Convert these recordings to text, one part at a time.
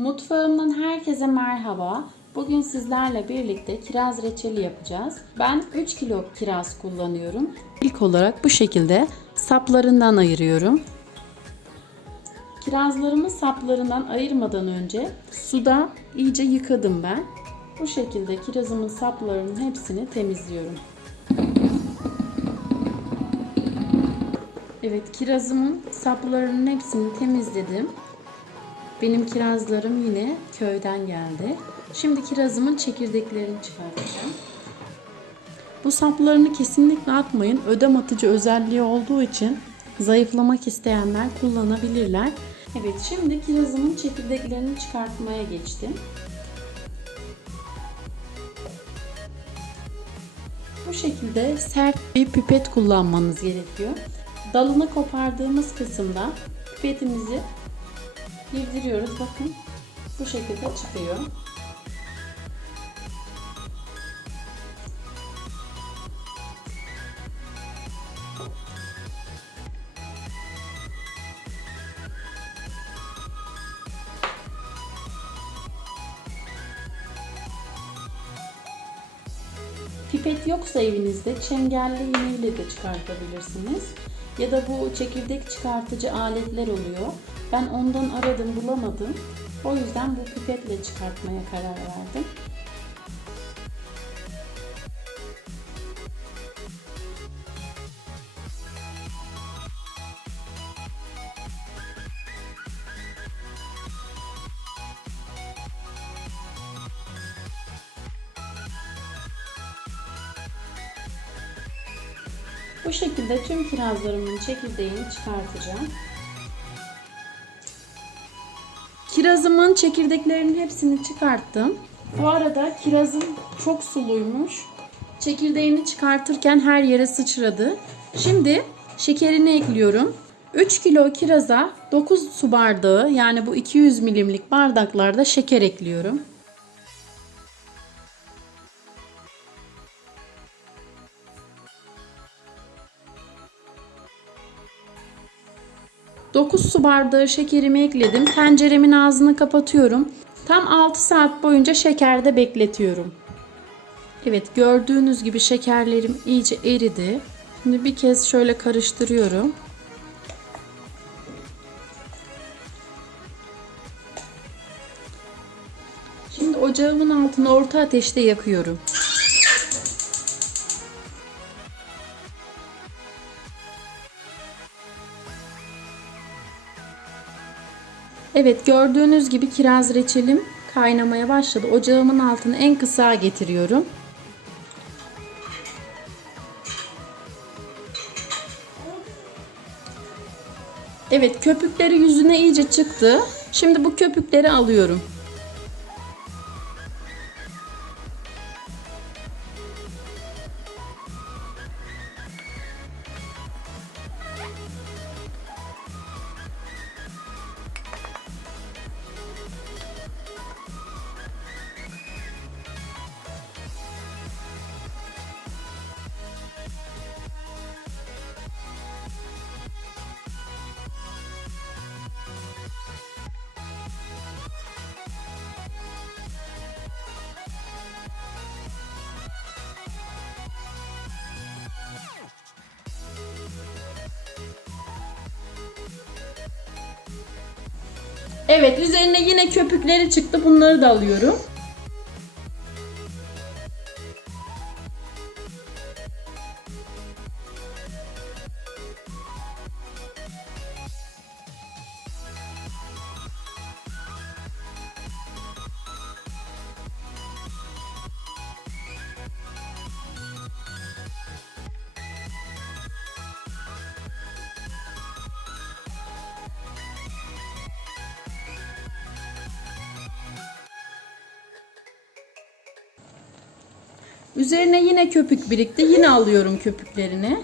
Mutfağımdan herkese merhaba. Bugün sizlerle birlikte kiraz reçeli yapacağız. Ben 3 kilo kiraz kullanıyorum. İlk olarak bu şekilde saplarından ayırıyorum. Kirazlarımı saplarından ayırmadan önce suda iyice yıkadım ben. Bu şekilde kirazımın saplarının hepsini temizliyorum. Evet kirazımın saplarının hepsini temizledim. Benim kirazlarım yine köyden geldi. Şimdi kirazımın çekirdeklerini çıkartacağım. Bu saplarını kesinlikle atmayın. Ödem atıcı özelliği olduğu için zayıflamak isteyenler kullanabilirler. Evet şimdi kirazımın çekirdeklerini çıkartmaya geçtim. Bu şekilde sert bir pipet kullanmanız gerekiyor. Dalını kopardığımız kısımda pipetimizi girdiriyoruz. Bakın bu şekilde çıkıyor. Pipet yoksa evinizde çengelli iğneyle de çıkartabilirsiniz. Ya da bu çekirdek çıkartıcı aletler oluyor. Ben ondan aradım bulamadım. O yüzden bu pipetle çıkartmaya karar verdim. Bu şekilde tüm kirazlarımın çekirdeğini çıkartacağım. Kirazımın çekirdeklerinin hepsini çıkarttım. Bu arada kirazım çok suluymuş. Çekirdeğini çıkartırken her yere sıçradı. Şimdi şekerini ekliyorum. 3 kilo kiraza 9 su bardağı yani bu 200 milimlik bardaklarda şeker ekliyorum. Dokuz su bardağı şekerimi ekledim. Tenceremin ağzını kapatıyorum. Tam 6 saat boyunca şekerde bekletiyorum. Evet gördüğünüz gibi şekerlerim iyice eridi. Şimdi bir kez şöyle karıştırıyorum. Şimdi ocağımın altını orta ateşte yakıyorum. Evet gördüğünüz gibi kiraz reçelim kaynamaya başladı. Ocağımın altını en kısa getiriyorum. Evet köpükleri yüzüne iyice çıktı. Şimdi bu köpükleri alıyorum. Evet üzerine yine köpükleri çıktı. Bunları da alıyorum. Üzerine yine köpük birikti. Yine alıyorum köpüklerini.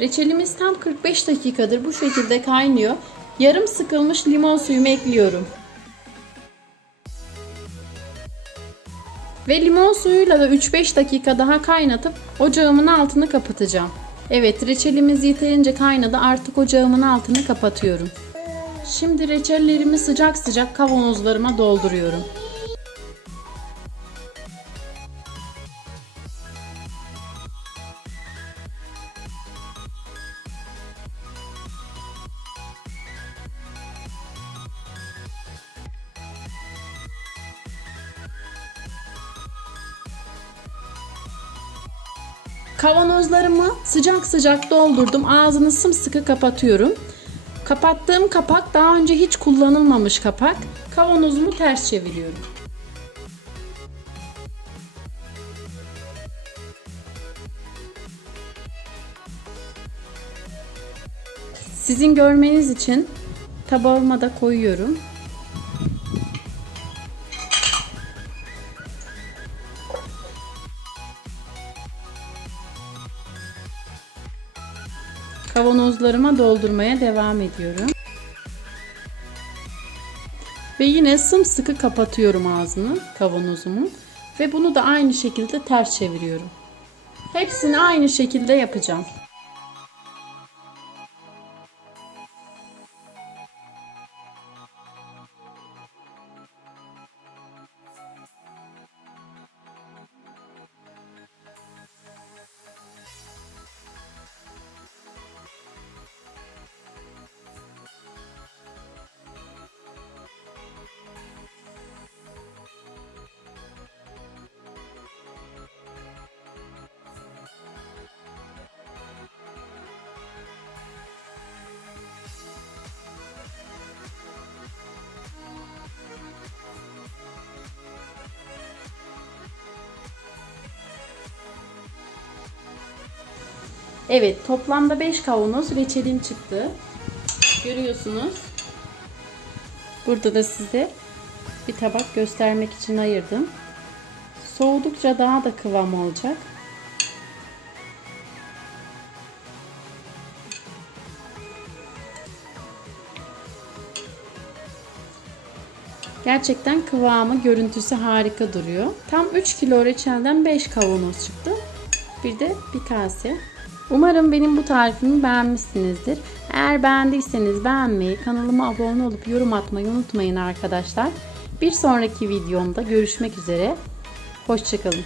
Reçelimiz tam 45 dakikadır bu şekilde kaynıyor. Yarım sıkılmış limon suyumu ekliyorum. Ve limon suyuyla da 3-5 dakika daha kaynatıp ocağımın altını kapatacağım. Evet reçelimiz yeterince kaynadı artık ocağımın altını kapatıyorum. Şimdi reçellerimi sıcak sıcak kavanozlarıma dolduruyorum. Kavanozlarımı sıcak sıcak doldurdum. Ağzını sımsıkı kapatıyorum. Kapattığım kapak daha önce hiç kullanılmamış kapak. Kavanozumu ters çeviriyorum. Sizin görmeniz için tabağıma da koyuyorum. Kavanozlarıma doldurmaya devam ediyorum. Ve yine sımsıkı kapatıyorum ağzını kavanozumu ve bunu da aynı şekilde ters çeviriyorum. Hepsini aynı şekilde yapacağım. Evet, toplamda 5 kavanoz reçelim çıktı. Görüyorsunuz. Burada da size bir tabak göstermek için ayırdım. Soğudukça daha da kıvam olacak. Gerçekten kıvamı, görüntüsü harika duruyor. Tam 3 kilo reçelden 5 kavanoz çıktı. Bir de bir kase. Umarım benim bu tarifimi beğenmişsinizdir. Eğer beğendiyseniz beğenmeyi, kanalıma abone olup yorum atmayı unutmayın arkadaşlar. Bir sonraki videomda görüşmek üzere. Hoşçakalın.